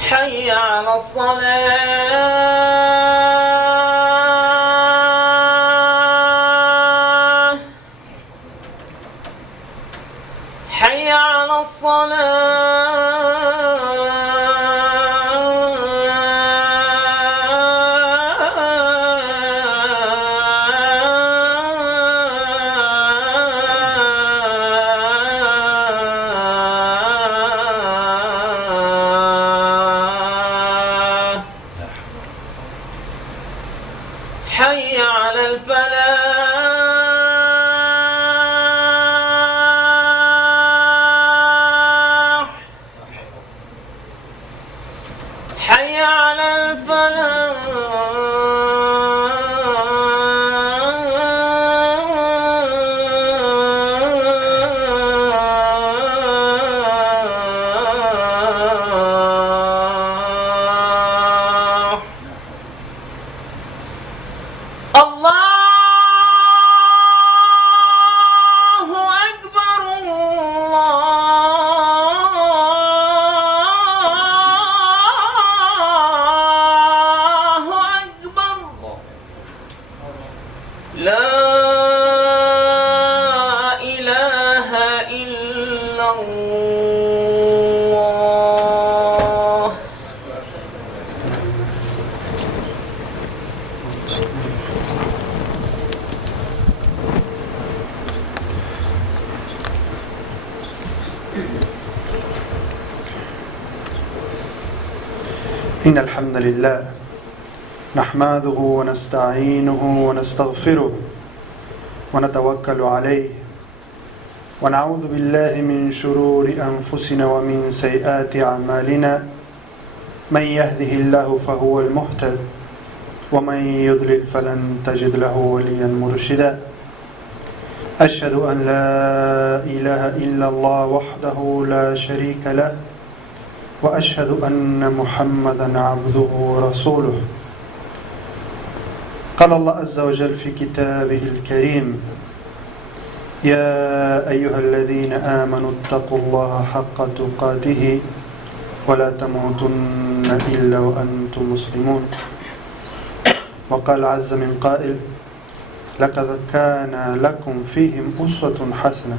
حي على الصلاة حي على الصلاة حي على الفلاح حي على الفلاح الله أكبر الله أكبر لا إله إلا الله إن الحمد لله نحمده ونستعينه ونستغفره ونتوكل عليه ونعوذ بالله من شرور أنفسنا ومن سيئات أعمالنا من يهده الله فهو المهتد ومن يضلل فلن تجد له وليا مرشدا أشهد أن لا إله إلا الله وحده لا شريك له وأشهد أن محمدا عبده ورسوله قال الله عز وجل في كتابه الكريم يا أيها الذين آمنوا اتقوا الله حق تقاته ولا تموتن إلا وأنتم مسلمون وقال عز من قائل لقد كان لكم فيهم أسوة حسنة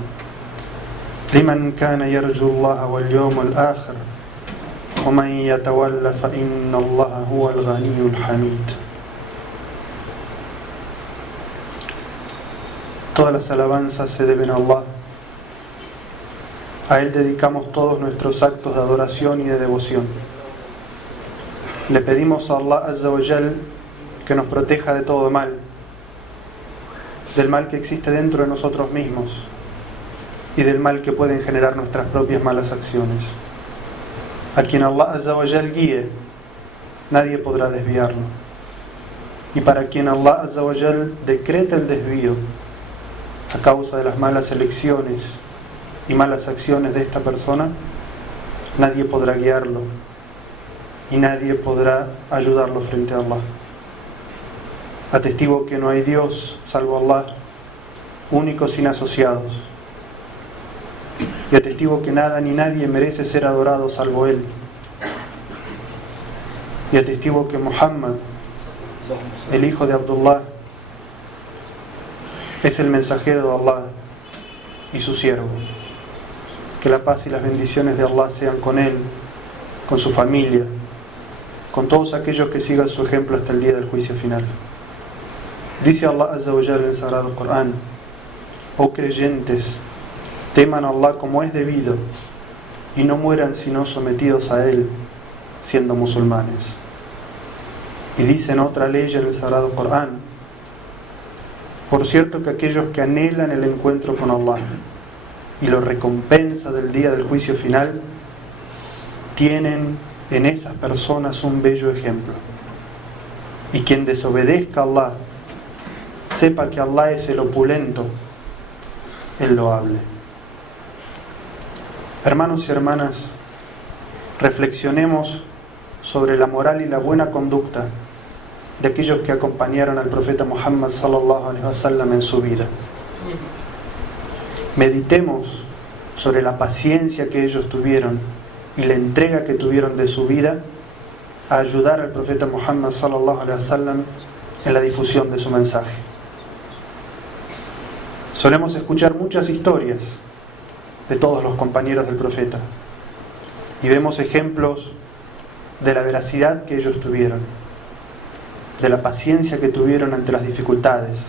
لمن كان يرجو الله واليوم الآخر ومن يتولى فإن الله هو الغني الحميد. Todas las alabanzas se deben a Allah. A Él dedicamos todos nuestros actos de adoración y de devoción. Le pedimos a Allah Azza wa Jal que nos proteja de todo mal, del mal que existe dentro de nosotros mismos y del mal que pueden generar nuestras propias malas acciones. A quien Allah Azza wa Jal guíe, nadie podrá desviarlo. Y para quien Allah Azza wa Jal decreta el desvío a causa de las malas elecciones y malas acciones de esta persona, nadie podrá guiarlo y nadie podrá ayudarlo frente a Allah. Atestigo que no hay Dios salvo Allah, único sin asociados. Y atestigo que nada ni nadie merece ser adorado salvo Él. Y atestigo que Muhammad, el hijo de Abdullah, es el mensajero de Allah y su siervo. Que la paz y las bendiciones de Allah sean con él, con su familia, con todos aquellos que sigan su ejemplo hasta el día del juicio final. Dice Allah Azza wa Jalla en el Sagrado Corán: oh creyentes, teman a Allah como es debido y no mueran sino sometidos a Él, siendo musulmanes. Y dice en otra ley en el Sagrado Corán: por cierto que aquellos que anhelan el encuentro con Allah y lo recompensa del día del juicio final, tienen en esas personas un bello ejemplo. Y quien desobedezca a Allah, sepa que Allah es el opulento, el loable. Hermanos y hermanas, reflexionemos sobre la moral y la buena conducta de aquellos que acompañaron al profeta Muhammad sallallahu alaihi wasallam en su vida. Meditemos sobre la paciencia que ellos tuvieron y la entrega que tuvieron de su vida a ayudar al profeta Muhammad sallallahu alaihi wasallam en la difusión de su mensaje. Solemos escuchar muchas historias de todos los compañeros del profeta y vemos ejemplos de la veracidad que ellos tuvieron, de la paciencia que tuvieron ante las dificultades,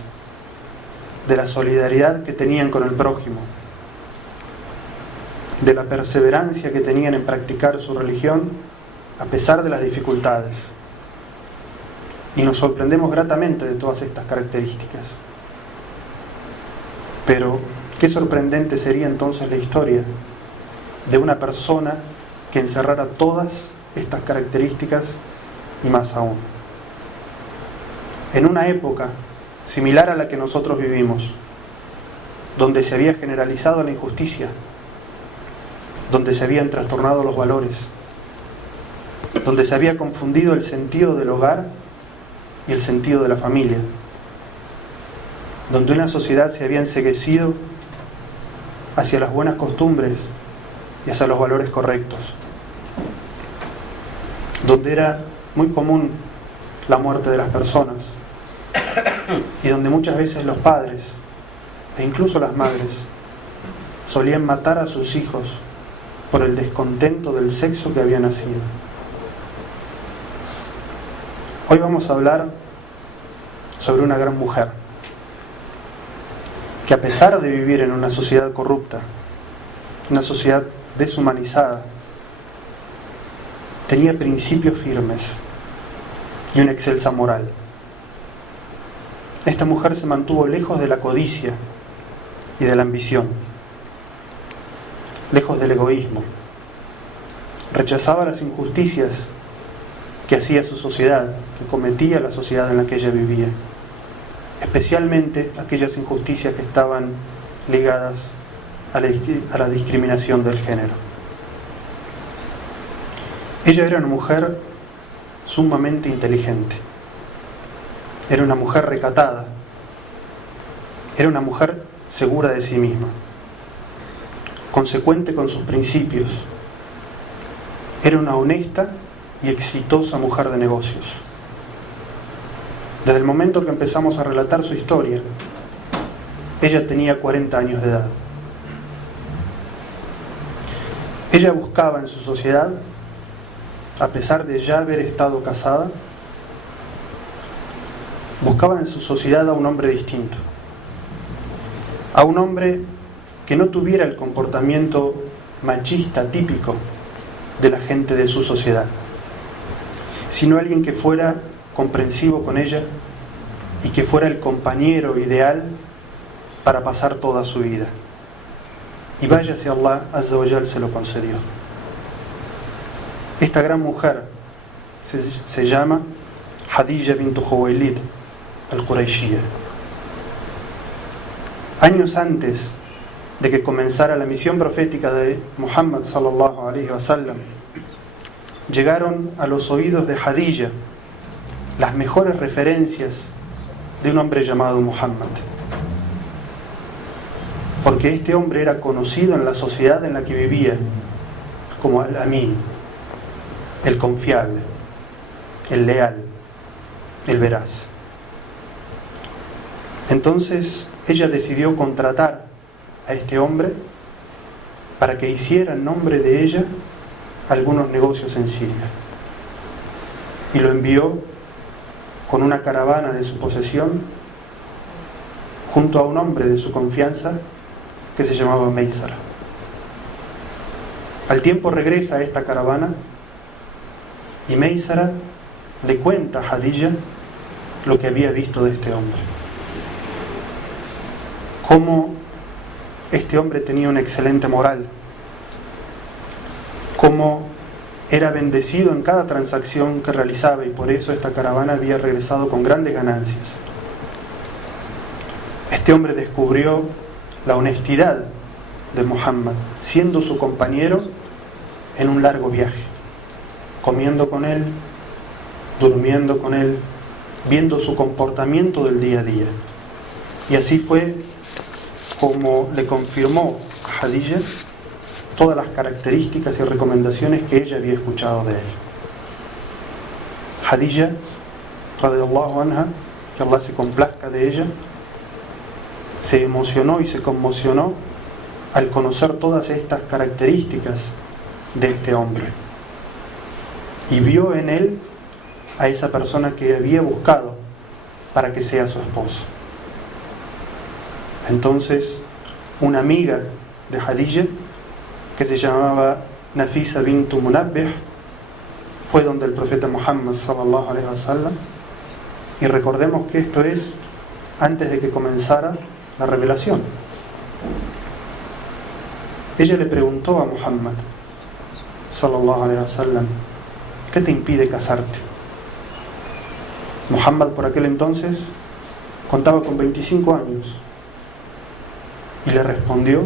de la solidaridad que tenían con el prójimo, de la perseverancia que tenían en practicar su religión a pesar de las dificultades. Y nos sorprendemos gratamente de todas estas características. Pero, qué sorprendente sería entonces la historia de una persona que encerrara todas estas características y más aún. En una época similar a la que nosotros vivimos, donde se había generalizado la injusticia, donde se habían trastornado los valores, donde se había confundido el sentido del hogar y el sentido de la familia, donde una sociedad se había enceguecido hacia las buenas costumbres y hacia los valores correctos, donde era muy común la muerte de las personas y donde muchas veces los padres e incluso las madres solían matar a sus hijos por el descontento del sexo que había nacido. Hoy vamos a hablar sobre una gran mujer que, a pesar de vivir en una sociedad corrupta, una sociedad deshumanizada, tenía principios firmes y una excelsa moral. Esta mujer se mantuvo lejos de la codicia y de la ambición, lejos del egoísmo. Rechazaba las injusticias que hacía su sociedad, que cometía la sociedad en la que ella vivía, especialmente aquellas injusticias que estaban ligadas a la discriminación del género. Ella era una mujer sumamente inteligente, era una mujer recatada, era una mujer segura de sí misma, consecuente con sus principios, era una honesta y exitosa mujer de negocios. Desde el momento que empezamos a relatar su historia, ella tenía 40 años de edad. Ella buscaba en su sociedad, a pesar de ya haber estado casada, buscaba en su sociedad a un hombre distinto, a un hombre que no tuviera el comportamiento machista típico de la gente de su sociedad, sino alguien que fuera comprensivo con ella y que fuera el compañero ideal para pasar toda su vida. Y vaya si Allah Azza wa Jal se lo concedió. Esta gran mujer se llama Khadija bint Khuwaylid al-Qurayshiyya. Años antes de que comenzara la misión profética de Muhammad sallallahu alaihi wasallam, llegaron a los oídos de Khadija las mejores referencias de un hombre llamado Muhammad, porque este hombre era conocido en la sociedad en la que vivía como Al-Amin, el confiable, el leal, el veraz. Entonces ella decidió contratar a este hombre para que hiciera en nombre de ella algunos negocios en Siria, y lo envió con una caravana de su posesión junto a un hombre de su confianza que se llamaba Maysara. Al tiempo regresa a esta caravana y Maysara le cuenta a Khadija lo que había visto de este hombre, cómo este hombre tenía una excelente moral, cómo era bendecido en cada transacción que realizaba, y por eso esta caravana había regresado con grandes ganancias. Este hombre descubrió la honestidad de Muhammad, siendo su compañero en un largo viaje, comiendo con él, durmiendo con él, viendo su comportamiento del día a día. Y así fue como le confirmó a Khadija todas las características y recomendaciones que ella había escuchado de él. Khadija, radiyallahu anha, que Allah se complazca de ella, se emocionó y se conmocionó al conocer todas estas características de este hombre, y vio en él a esa persona que había buscado para que sea su esposo. Entonces, una amiga de Khadija, que se llamaba Nafisa bint Munabbih, fue donde el profeta Muhammad sallallahu alaihi wasallam, y recordemos que esto es antes de que comenzara la revelación. Ella le preguntó a Muhammad sallallahu alaihi wasallam: ¿qué te impide casarte? Muhammad por aquel entonces contaba con 25 años y le respondió: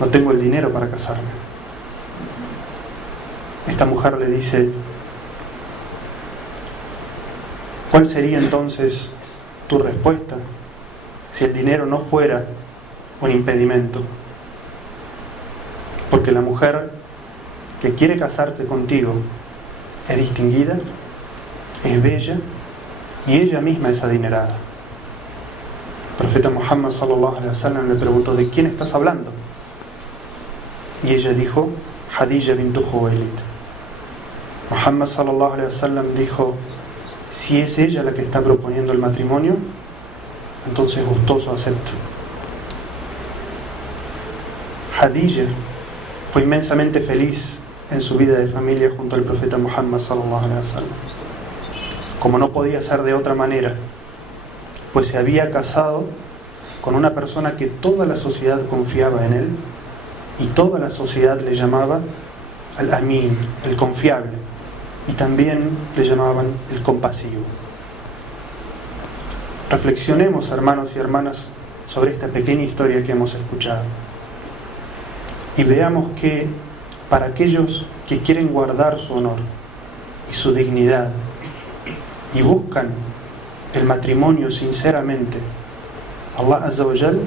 no tengo el dinero para casarme. Esta mujer le dice: ¿cuál sería entonces tu respuesta si el dinero no fuera un impedimento? Porque la mujer que quiere casarse contigo es distinguida, es bella y ella misma es adinerada. El profeta Muhammad sallallahu alaihi wasallam le preguntó: ¿de quién estás hablando? Y ella dijo: Khadija bint Khuwaylid. Muhammad sallallahu alaihi wasallam dijo: si es ella la que está proponiendo el matrimonio, entonces gustoso acepto. Khadija fue inmensamente feliz en su vida de familia junto al profeta Muhammad sallallahu alaihi wasallam, como no podía ser de otra manera, pues se había casado con una persona que toda la sociedad confiaba en él y toda la sociedad le llamaba al-Amin, el confiable, y también le llamaban el compasivo. Reflexionemos, hermanos y hermanas, sobre esta pequeña historia que hemos escuchado y veamos que para aquellos que quieren guardar su honor y su dignidad y buscan el matrimonio sinceramente, Allah Azza wa Jal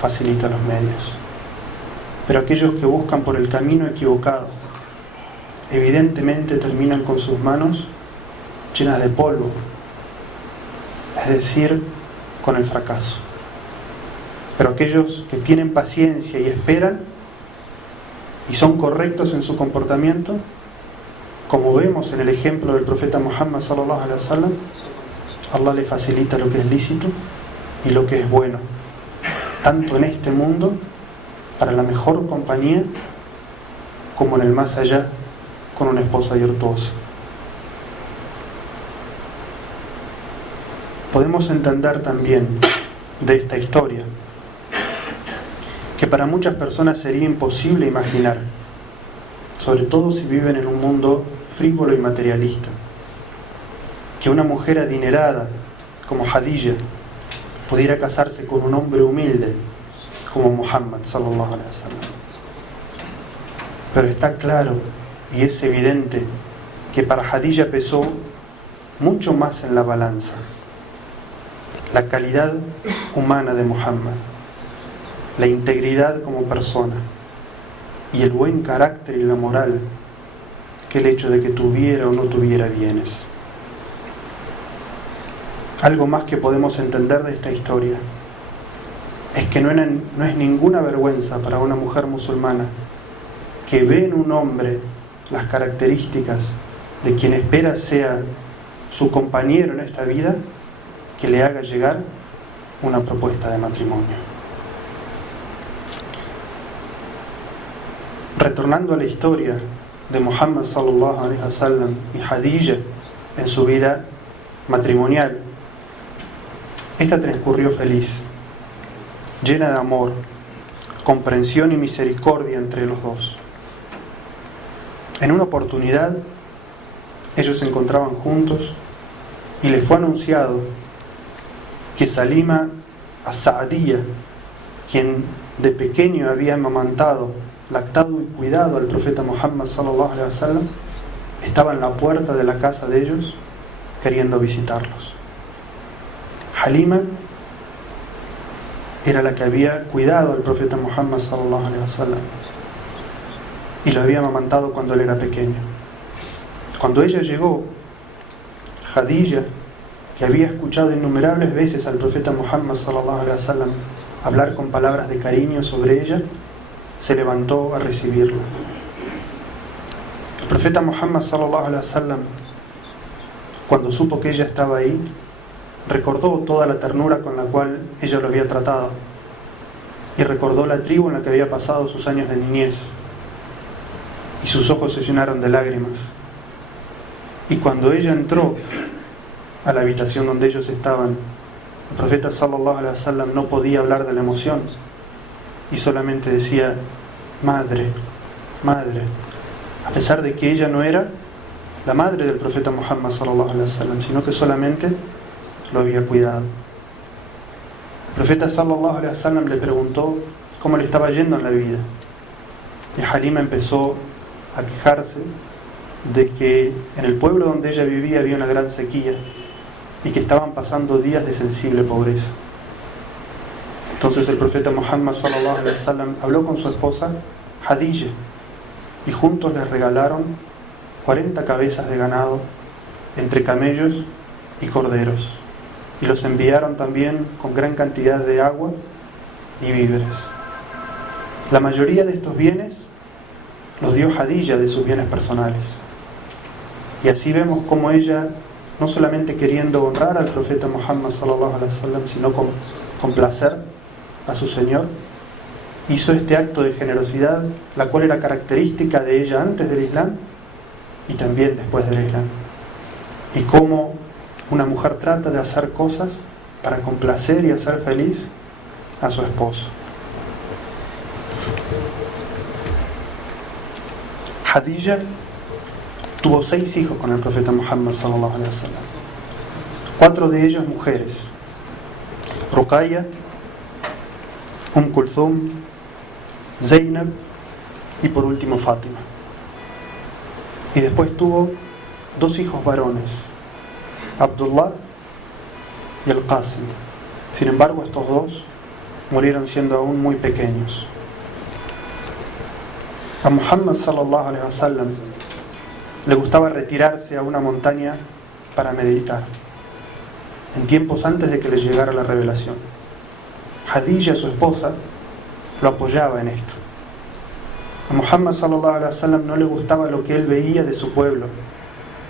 facilita los medios. Pero aquellos que buscan por el camino equivocado, evidentemente terminan con sus manos llenas de polvo, es decir, con el fracaso. Pero aquellos que tienen paciencia y esperan y son correctos en su comportamiento, como vemos en el ejemplo del profeta Muhammad sallallahu alaihi wasallam, Allah le facilita lo que es lícito y lo que es bueno, tanto en este mundo para la mejor compañía, como en el más allá con una esposa virtuosa. Podemos entender también de esta historia que para muchas personas sería imposible imaginar, sobre todo si viven en un mundo frívolo y materialista, que una mujer adinerada como Khadija pudiera casarse con un hombre humilde como Muhammad sallallahu alaihi wasallam. Pero está claro y es evidente que para Khadija pesó mucho más en la balanza la calidad humana de Muhammad, la integridad como persona y el buen carácter y la moral, que el hecho de que tuviera o no tuviera bienes. Algo más que podemos entender de esta historia es que no es ninguna vergüenza para una mujer musulmana que ve en un hombre las características de quien espera sea su compañero en esta vida, que le haga llegar una propuesta de matrimonio. Retornando a la historia de Muhammad sallallahu alaihi wasallam y Khadija en su vida matrimonial, esta transcurrió feliz, llena de amor, comprensión y misericordia entre los dos. En una oportunidad, ellos se encontraban juntos y les fue anunciado que Salima as-Sa'diyya, quien de pequeño había amamantado, lactado y cuidado al profeta Muhammad sallallahu alaihi wasallam, estaba en la puerta de la casa de ellos queriendo visitarlos. Halima era la que había cuidado al profeta Muhammad sallallahu alaihi wasallam y lo había amamantado cuando él era pequeño. Cuando ella llegó, Khadija, que había escuchado innumerables veces al profeta Muhammad sallallahu alaihi wasallam hablar con palabras de cariño sobre ella, se levantó a recibirla. El profeta Muhammad sallallahu alaihi wasallam, cuando supo que ella estaba ahí, recordó toda la ternura con la cual ella lo había tratado y recordó la tribu en la que había pasado sus años de niñez, y sus ojos se llenaron de lágrimas. Y cuando ella entró a la habitación donde ellos estaban, el profeta sallallahu alaihi wasallam no podía hablar de la emoción y solamente decía: madre, madre, a pesar de que ella no era la madre del profeta Muhammad sallallahu alaihi wasallam, sino que solamente lo había cuidado. El profeta sallallahu alaihi wasallam le preguntó cómo le estaba yendo en la vida, y Halima empezó a quejarse de que en el pueblo donde ella vivía había una gran sequía y que estaban pasando días de sensible pobreza. Entonces el profeta Muhammad sallallahu alaihi wasallam habló con su esposa Khadija y juntos les regalaron 40 cabezas de ganado entre camellos y corderos, y los enviaron también con gran cantidad de agua y víveres. La mayoría de estos bienes los dio Khadija de sus bienes personales. Y así vemos cómo ella, no solamente queriendo honrar al profeta Muhammad sallallahu alaihi wasallam, sino complacer a su Señor, hizo este acto de generosidad, la cual era característica de ella antes del Islam y también después del Islam. Y cómo una mujer trata de hacer cosas para complacer y hacer feliz a su esposo. Khadija tuvo 6 hijos con el profeta Muhammad sallallahu alaihi wasallam. 4 de ellos mujeres: Ruqayya, Kulthum, Zainab y por último Fátima. Y después tuvo 2 hijos varones, Abdullah y el Qasim. Sin embargo, estos 2 murieron siendo aún muy pequeños. A Muhammad sallallahu alaihi wasallam le gustaba retirarse a una montaña para meditar, en tiempos antes de que le llegara la revelación. Khadija, su esposa, lo apoyaba en esto. A Muhammad sallallahu alaihi wasallam no le gustaba lo que él veía de su pueblo,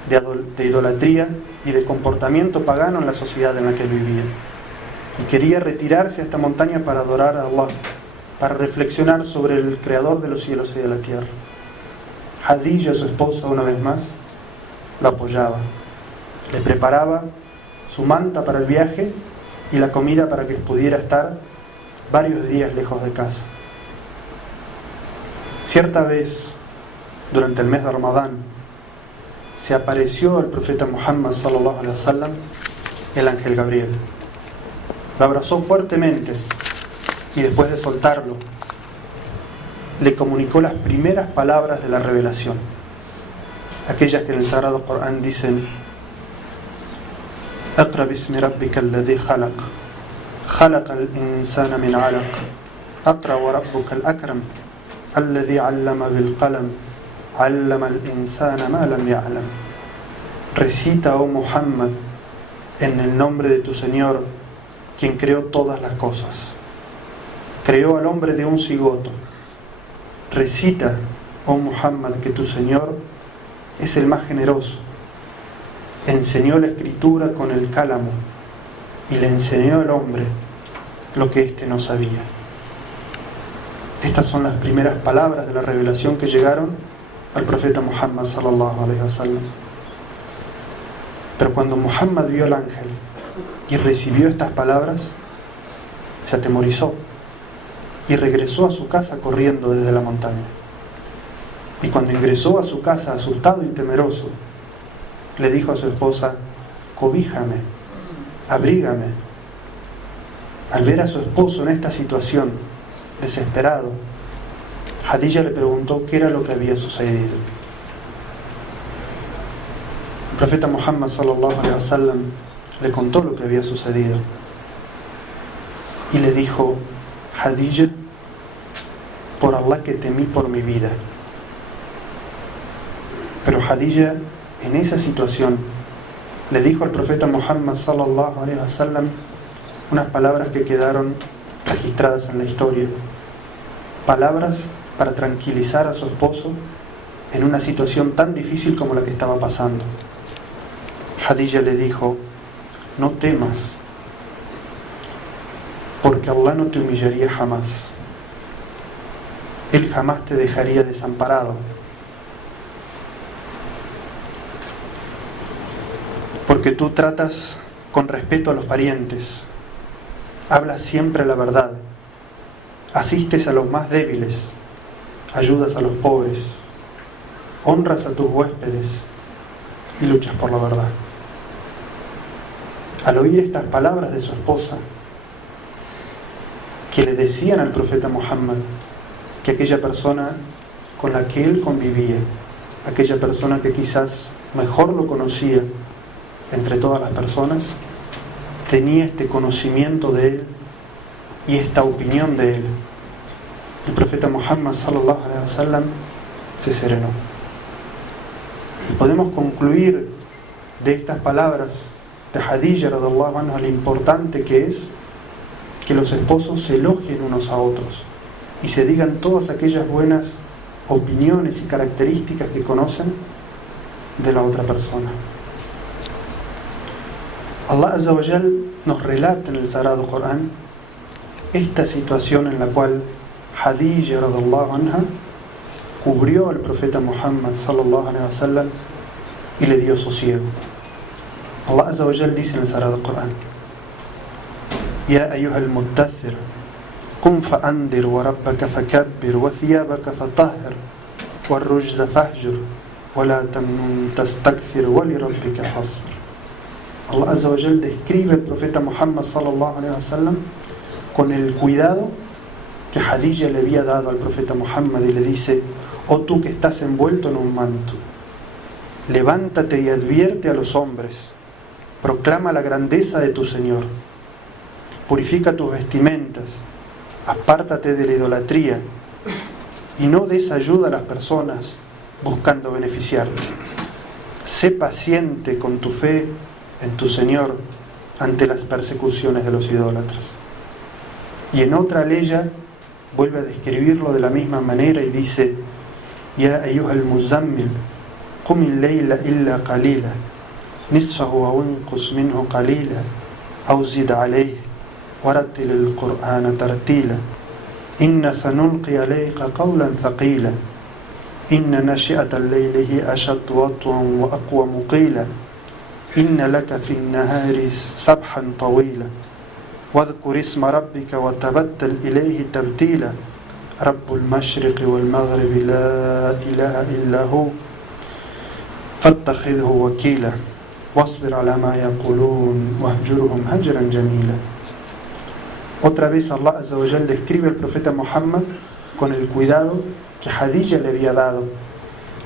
de idolatría y de comportamiento pagano en la sociedad en la que él vivía, y quería retirarse a esta montaña para adorar a Allah, para reflexionar sobre el creador de los cielos y de la tierra. Khadija, su esposa, una vez más, lo apoyaba. Le preparaba su manta para el viaje y la comida para que pudiera estar varios días lejos de casa. Cierta vez, durante el mes de Ramadán, se apareció al profeta Muhammad sallallahu alaihi wasallam el ángel Gabriel. Lo abrazó fuertemente y después de soltarlo, le comunicó las primeras palabras de la revelación, aquellas que en el Sagrado Corán dicen: Aqra bismi rabbika alladhi khalaq, khalaqa al-insana min 'alaq, aqra wa rabbuka al-akram, alladhi 'allama bil qalam, 'allama al-insana ma lam ya'lam. Recita, oh Muhammad, en el nombre de tu Señor, quien creó todas las cosas. Creó al hombre de un cigoto. Recita, oh Muhammad, que tu Señor es el más generoso. Enseñó la escritura con el cálamo y le enseñó al hombre lo que éste no sabía. Estas son las primeras palabras de la revelación que llegaron al profeta Muhammad sallallahu alaihi wasallam. Pero cuando Muhammad vio al ángel y recibió estas palabras, se atemorizó y regresó a su casa corriendo desde la montaña. Y cuando ingresó a su casa asustado y temeroso, le dijo a su esposa: cobíjame, abrígame. Al ver a su esposo en esta situación, desesperado, Khadija le preguntó qué era lo que había sucedido. El profeta Muhammad sallallahu alaihi wasallam le contó lo que había sucedido y le dijo: Khadija, por Allah que temí por mi vida Pero Khadija, en esa situación, le dijo al profeta Muhammad sallallahu alaihi wasallam unas palabras que quedaron registradas en la historia. Palabras para tranquilizar a su esposo en una situación tan difícil como la que estaba pasando. Khadija le dijo: no temas, porque Allah no te humillaría jamás. Él jamás te dejaría desamparado. Porque tú tratas con respeto a los parientes, hablas siempre la verdad, asistes a los más débiles, ayudas a los pobres, honras a tus huéspedes y luchas por la verdad. Al oír estas palabras de su esposa, que le decían al profeta Muhammad que aquella persona con la que él convivía, aquella persona que quizás mejor lo conocía entre todas las personas, tenía este conocimiento de él y esta opinión de él, el profeta Muhammad sallallahu alaihi wasallam se serenó. Y podemos concluir de estas palabras de Khadija radhiyallahu anha lo importante que es que los esposos se elogien unos a otros y se digan todas aquellas buenas opiniones y características que conocen de la otra persona. Allah Azza wa Jal nos relata en el Sagrado Corán esta situación en la cual Khadija radhiyallahu anha cubrió al profeta Muhammad sallallahu alaihi wasallam y le dio sosiego. Allah Azza wa Jal dice en el Sagrado Corán: Ya ayyuhal muddathir qum fa'andir wa rabbaka fakabbir wa thiyabaka fatahhir wa rujza fahjur wa la tamnun tastakthir wa li rabbika fasbir. Allah Azza wa Jal describe al profeta Muhammad sallallahu alaihi wasallam con el cuidado que Khadija le había dado al profeta Muhammad y le dice: oh tú que estás envuelto en un manto, levántate y advierte a los hombres, proclama la grandeza de tu Señor, purifica tus vestimentas, apártate de la idolatría y no des ayuda a las personas buscando beneficiarte. Sé paciente con tu fe en tu Señor ante las persecuciones de los idólatras. Y en otra leya vuelve a describirlo de la misma manera y dice: Ya ayyuhal muzammil qumil layla illa qalila nisfahu aw inqus minhu qalila aw zid alayhi warattil al-Qur'ana tartila inna sanulqi alayka qawlan thaqila inna nashi'ata al-layli hiya ashaddu watwan wa aqwamu qila inna laka fi an-nahari sabhan tawila واذكر اسم ربك وتبتل إليه تبتيلا رب المشرق والمغرب لا إله إلا هو فاتخذه وكيلا واصبر على ما يقولون واهجرهم هجرا جميلا. Otra vez Allah Azza wa Jal describe al profeta Muhammad con el cuidado que Khadija le había dado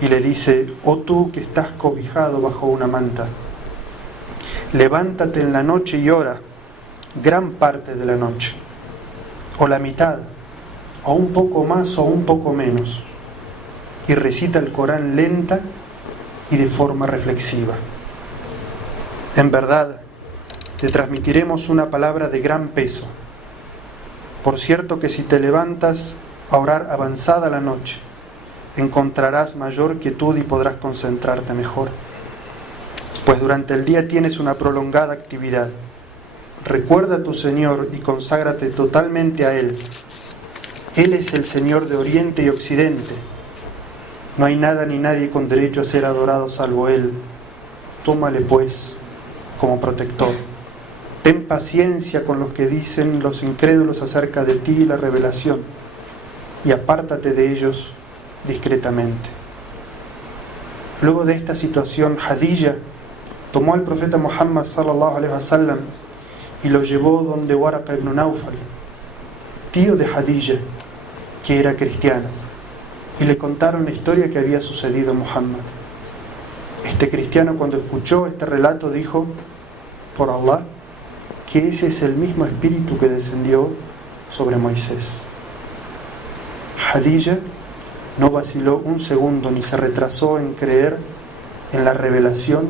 y le dice: oh tú que estás cobijado bajo una manta, levántate en la noche y ora gran parte de la noche, o la mitad, o un poco más o un poco menos, y recita el Corán lenta y de forma reflexiva. En verdad, te transmitiremos una palabra de gran peso. Por cierto que si te levantas a orar avanzada la noche, encontrarás mayor quietud y podrás concentrarte mejor, pues durante el día tienes una prolongada actividad. Recuerda a tu Señor y conságrate totalmente a Él. Él es el Señor de Oriente y Occidente. No hay nada ni nadie con derecho a ser adorado salvo Él. Tómale pues como protector. Ten paciencia con los que dicen los incrédulos acerca de ti y la revelación, y apártate de ellos discretamente. Luego de esta situación, Khadija tomó al profeta Muhammad sallallahu alaihi wasallam y lo llevó donde Waraqa ibn Nawfal, tío de Khadija, que era cristiano, y le contaron la historia que había sucedido a Muhammad. Este cristiano, cuando escuchó este relato, dijo: por Allah, que ese es el mismo espíritu que descendió sobre Moisés. Khadija no vaciló un segundo ni se retrasó en creer en la revelación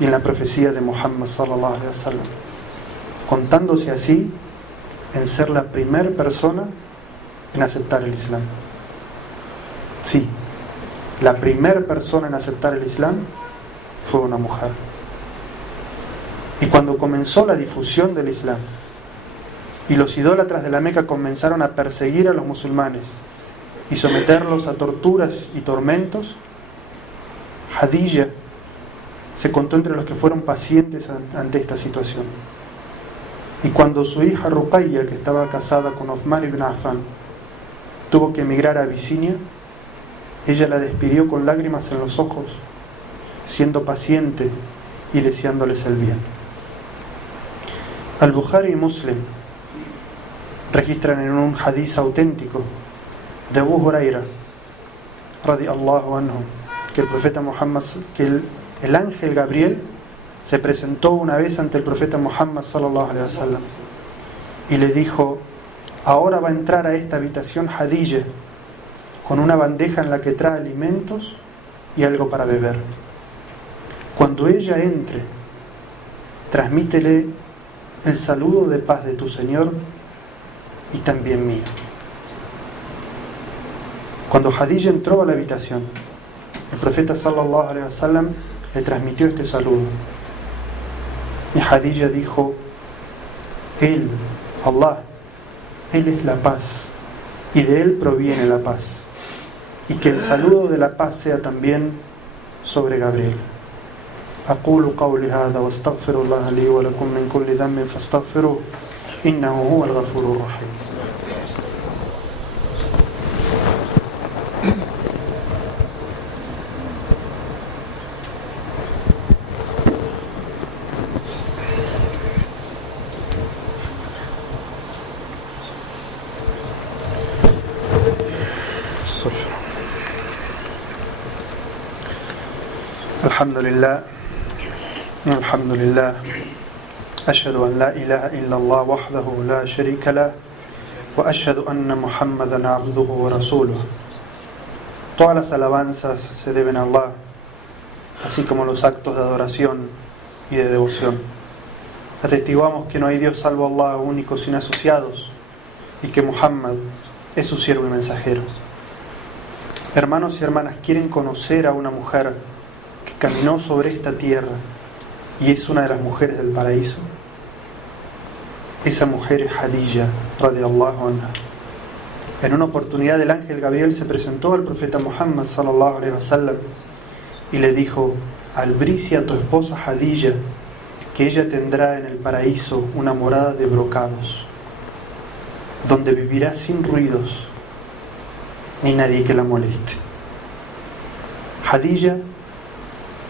y en la profecía de Muhammad sallallahu alaihi wasallam, contándose así en ser la primera persona en aceptar el Islam. Sí, la primera persona en aceptar el Islam fue una mujer. Y cuando comenzó la difusión del Islam y los idólatras de la Meca comenzaron a perseguir a los musulmanes y someterlos a torturas y tormentos, Khadija se contó entre los que fueron pacientes ante esta situación. Y cuando su hija Ruqayya, que estaba casada con Uthman ibn Affan, tuvo que emigrar a Abisinia, ella la despidió con lágrimas en los ojos, siendo paciente y deseándoles el bien. Al-Bukhari y Muslim registran en un hadiz auténtico de Abu Huraira radiyallahu anhu que el profeta Muhammad, que el ángel Gabriel se presentó una vez ante el profeta Muhammad sallallahu alaihi wasallam y le dijo: ahora va a entrar a esta habitación Khadija con una bandeja en la que trae alimentos y algo para beber. Cuando ella entre, transmítele el saludo de paz de tu Señor y también mío. Cuando Khadija entró a la habitación, el profeta sallallahu alaihi wasallam le transmitió este saludo. Y Khadija dijo: Él, Allah, Él es la paz y de Él proviene la paz. Y que el saludo de la paz sea también sobre Gabriel. أقول قولي هذا واستغفر الله لي ولكم من كل ذنب فاستغفروه إنه هو الغفور الرحيم. الحمد لله أشهد أن لا إله إلا الله وحده لا شريك له وأشهد أن محمدا عبده ورسوله. Todas las alabanzas se deben a Allah, así como los actos de adoración y de devoción. Atestiguamos que no hay Dios salvo Allah, único sin asociados, y que Muhammad es su siervo y mensajero. Hermanos y hermanas, ¿quieren conocer a una mujer que caminó sobre esta tierra y es una de las mujeres del paraíso? Esa mujer es Khadija radiyallahu anha. En una oportunidad el ángel Gabriel se presentó al profeta Muhammad sallallahu alaihi wasallam y le dijo: albricia a tu esposa Khadija que ella tendrá en el paraíso una morada de brocados, donde vivirá sin ruidos ni nadie que la moleste. Khadija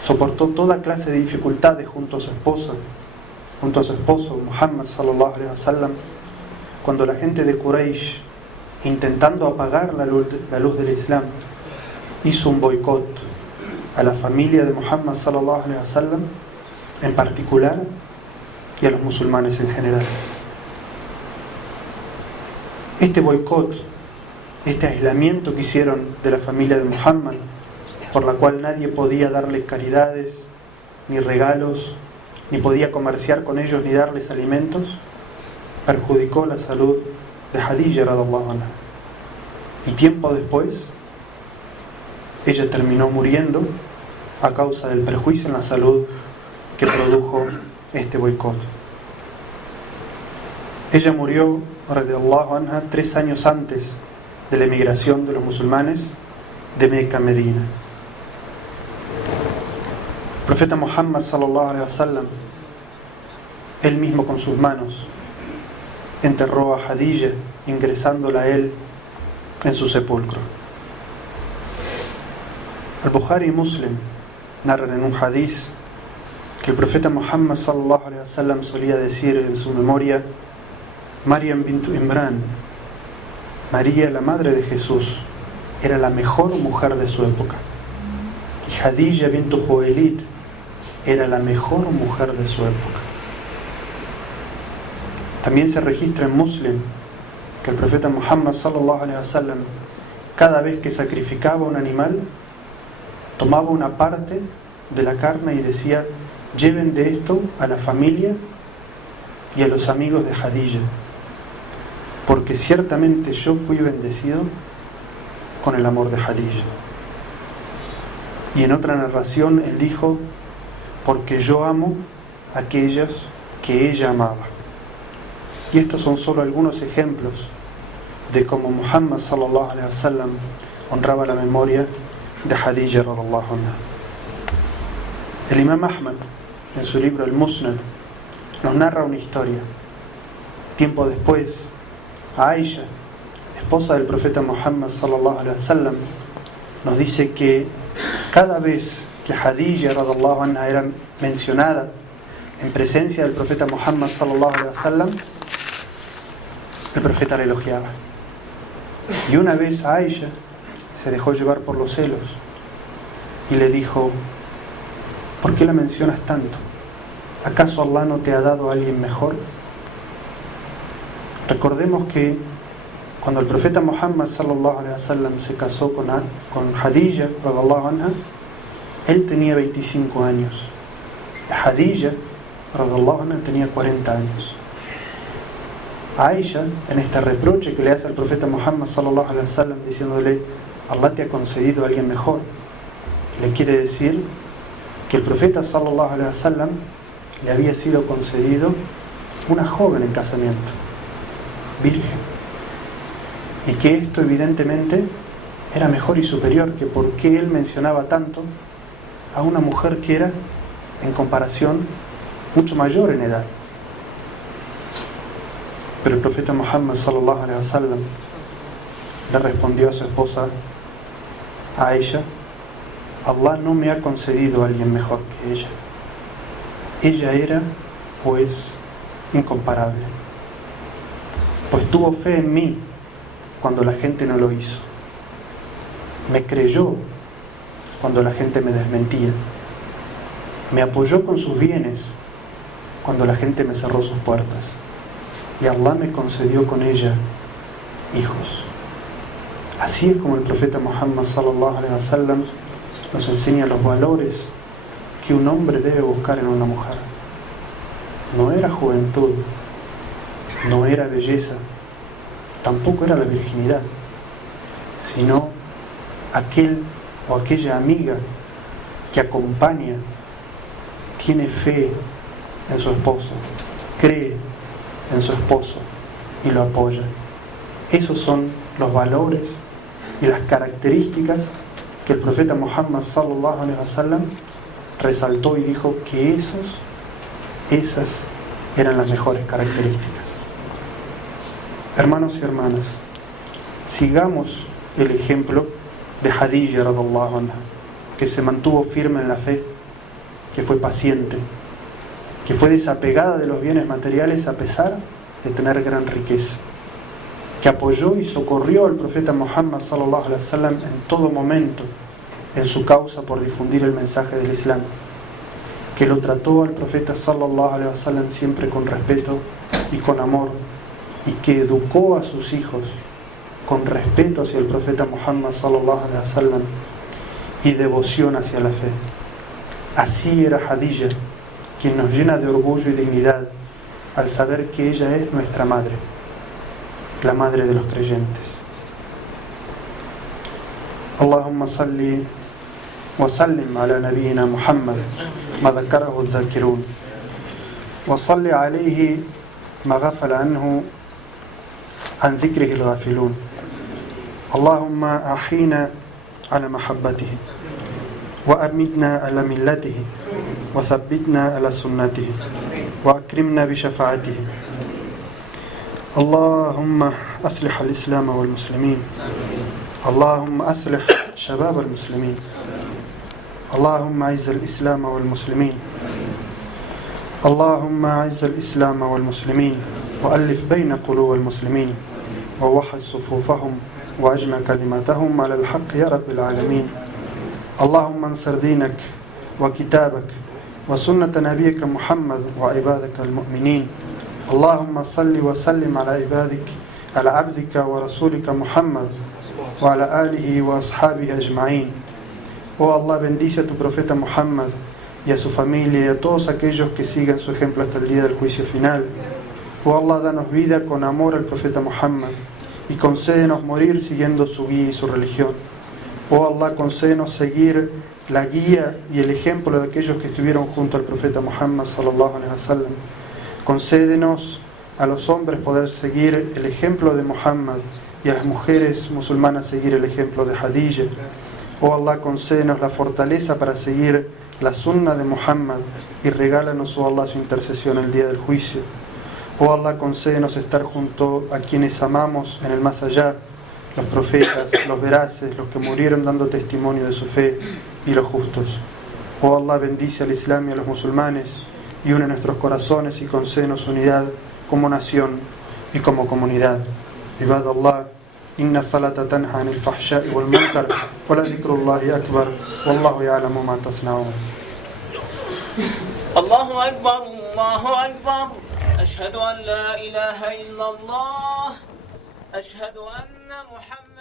soportó toda clase de dificultades junto a su esposo Muhammad sallallahu alaihi wasallam, cuando la gente de Quraysh, intentando apagar la luz del Islam, hizo un boicot a la familia de Muhammad sallallahu alaihi wasallam en particular y a los musulmanes en general. Este boicot, este aislamiento que hicieron de la familia de Muhammad, por la cual nadie podía darles caridades, ni regalos, ni podía comerciar con ellos, ni darles alimentos, perjudicó la salud de Khadija radiyallahu anha. Y tiempo después, ella terminó muriendo a causa del perjuicio en la salud que produjo este boicot. Ella murió radiyallahu anha 3 años antes de la emigración de los musulmanes de Meca a Medina. El profeta Muhammad sallallahu alaihi wasallam, él mismo con sus manos, enterró a Khadija, ingresándola a él en su sepulcro. Al-Bukhari y Muslim narran en un hadiz que el profeta Muhammad sallallahu alaihi wasallam solía decir en su memoria: Maryam bint Imran, María, la madre de Jesús, era la mejor mujer de su época, y Khadija bint Khuwaylid era la mejor mujer de su época. También se registra en Muslim que el profeta Muhammad sallallahu alaihi wasallam cada vez que sacrificaba un animal, tomaba una parte de la carne y decía: lleven de esto a la familia y a los amigos de Jadilla, porque ciertamente yo fui bendecido con el amor de Jadilla. Y en otra narración él dijo: porque yo amo a aquellas que ella amaba. Y estos son solo algunos ejemplos de cómo Muhammad sallallahu alaihi wasallam honraba la memoria de Jadilla radhiallahu anha. El Imam Ahmad, en su libro El Musnad, nos narra una historia. Tiempo después, Aisha, esposa del profeta Muhammad sallallahu alaihi wasallam, nos dice que cada vez que Jadilla radhiallahu anha era mencionada en presencia del profeta Muhammad sallallahu alaihi wasallam, el profeta la elogiaba. Y una vez Aisha se dejó llevar por los celos y le dijo: ¿por qué la mencionas tanto? ¿Acaso Allah no te ha dado a alguien mejor? Recordemos que cuando el profeta Muhammad sallallahu alaihi wasallam se casó con Jadilla radhiallahu anha, él tenía 25 años. Jadilla radhiallahu anha tenía 40 años. Aisha, en este reproche que le hace al profeta Muhammad sallallahu alaihi wasallam diciéndole: Allah te ha concedido a alguien mejor, le quiere decir que el profeta sallallahu alaihi wasallam le había sido concedido una joven en casamiento, virgen, y que esto evidentemente era mejor y superior que por qué él mencionaba tanto a una mujer que era, en comparación, mucho mayor en edad. Pero el profeta Muhammad sallallahu alaihi wasallam le respondió a su esposa Aisha: Allah no me ha concedido a alguien mejor que ella. Ella era, pues, incomparable, pues tuvo fe en mí cuando la gente no lo hizo, me creyó cuando la gente me desmentía, me apoyó con sus bienes cuando la gente me cerró sus puertas, y Allah me concedió con ella hijos. Así es como el profeta Muhammad sallallahu alaihi wasallam nos enseña los valores que un hombre debe buscar en una mujer. No era juventud, no era belleza, tampoco era la virginidad, sino aquel o aquella amiga que acompaña, tiene fe en su esposo, cree en su esposo y lo apoya. Esos son los valores y las características que el profeta Muhammad sallallahu alaihi wasallam resaltó y dijo que esas eran las mejores características. Hermanos y hermanas, sigamos el ejemplo de Jadilla radhiallahu anha, que se mantuvo firme en la fe, que fue paciente, que fue desapegada de los bienes materiales a pesar de tener gran riqueza, que apoyó y socorrió al profeta Muhammad sallallahu alaihi wasallam en todo momento en su causa por difundir el mensaje del Islam, que lo trató al profeta sallallahu alaihi wasallam siempre con respeto y con amor, y que educó a sus hijos con respeto hacia el profeta Muhammad sallallahu alaihi wasallam y devoción hacia la fe. Así era Jadilla, quien nos llena de orgullo y dignidad al saber que ella es nuestra madre, la madre de los creyentes. Allahumma salli wa sallim ala nabiyyina Muhammad ma dhakarahu al-dhakirun wa salli alayhi ma ghafala anhu an dhikrihi al-ghafilun. Allahumma ahina ala mahabbatihi wa amitna ala millatihi wa thabbitna ala sunnatihi wa akrimna bi shafa'atihi. Allahumma aslih al-islam wal muslimin. Allahumma aslih shabab al-muslimin. Allahumma a'izz al-islam wal muslimin. Allahumma a'izz al-islam wal muslimin wa alif bayna qulub al-muslimin wa wahhid sufufahum wa ajma kalimatahum ala al-haqq ya rabbil alamin. Allahumma ansur dinak wa kitabak wa sunnata nabiyyika Muhammad wa ibadaka al-mu'minin. Allahumma salli wa sallim ala ibadik ala abdika wa rasulika Muhammad وعلى آله وأصحابه أجمعين. Oh Allah, bendice a tu profeta Muhammad y a su familia y a todos aquellos que sigan su ejemplo hasta el día del juicio final. Oh Allah, danos vida con amor al profeta Muhammad y concédenos morir siguiendo su guía y su religión. Oh Allah, concédenos seguir la guía y el ejemplo de aquellos que estuvieron junto al profeta Muhammad sallallahu alaihi wasallam. Concédenos a los hombres poder seguir el ejemplo de Muhammad y a las mujeres musulmanas seguir el ejemplo de Hadija. Oh Allah, concédenos la fortaleza para seguir la sunna de Muhammad y regálanos, oh Allah, su intercesión el día del juicio. Oh Allah, concédenos estar junto a quienes amamos en el más allá, los profetas, los veraces, los que murieron dando testimonio de su fe y los justos. Oh Allah, bendice al Islam y a los musulmanes y une nuestros corazones y concédenos unidad como nación y como comunidad. Ibadallah, inna salata tanha anil fahsha'i wal munkar wa la dhikrullahi akbar wallahu ya'lamu ma tasna'un. Allahu Akbar, Allahu Akbar. Ashhadu an la ilaha illallah. Ashhadu anna Muhammad